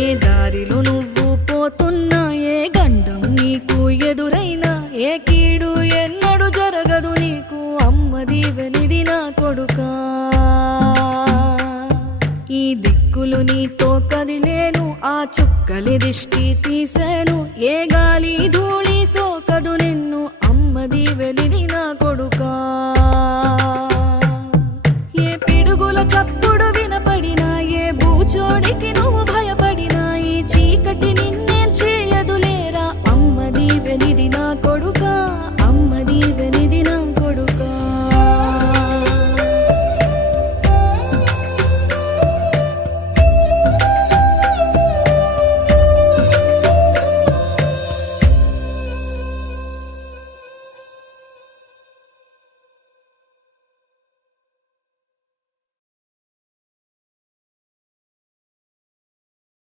ఏ దారిలో నువ్వు పోతున్నా, ఏ గండం నీకు ఎదురైనా, ఏ కీడు ఎన్నడు జరగదు నీకు, అమ్మ దీవెనిది నా కొడుకా. ఈ దిక్కులు నీతో కదిలేను, ఆ చుక్కలి దిష్టి తీసేను, ఏ గాలి ధూళి సోకదు నిన్ను, అమ్మ దీవెనిది నా కొడుకా. ఏ పిడుగుల చప్పుడు వినపడినా, ఏ బూచోడి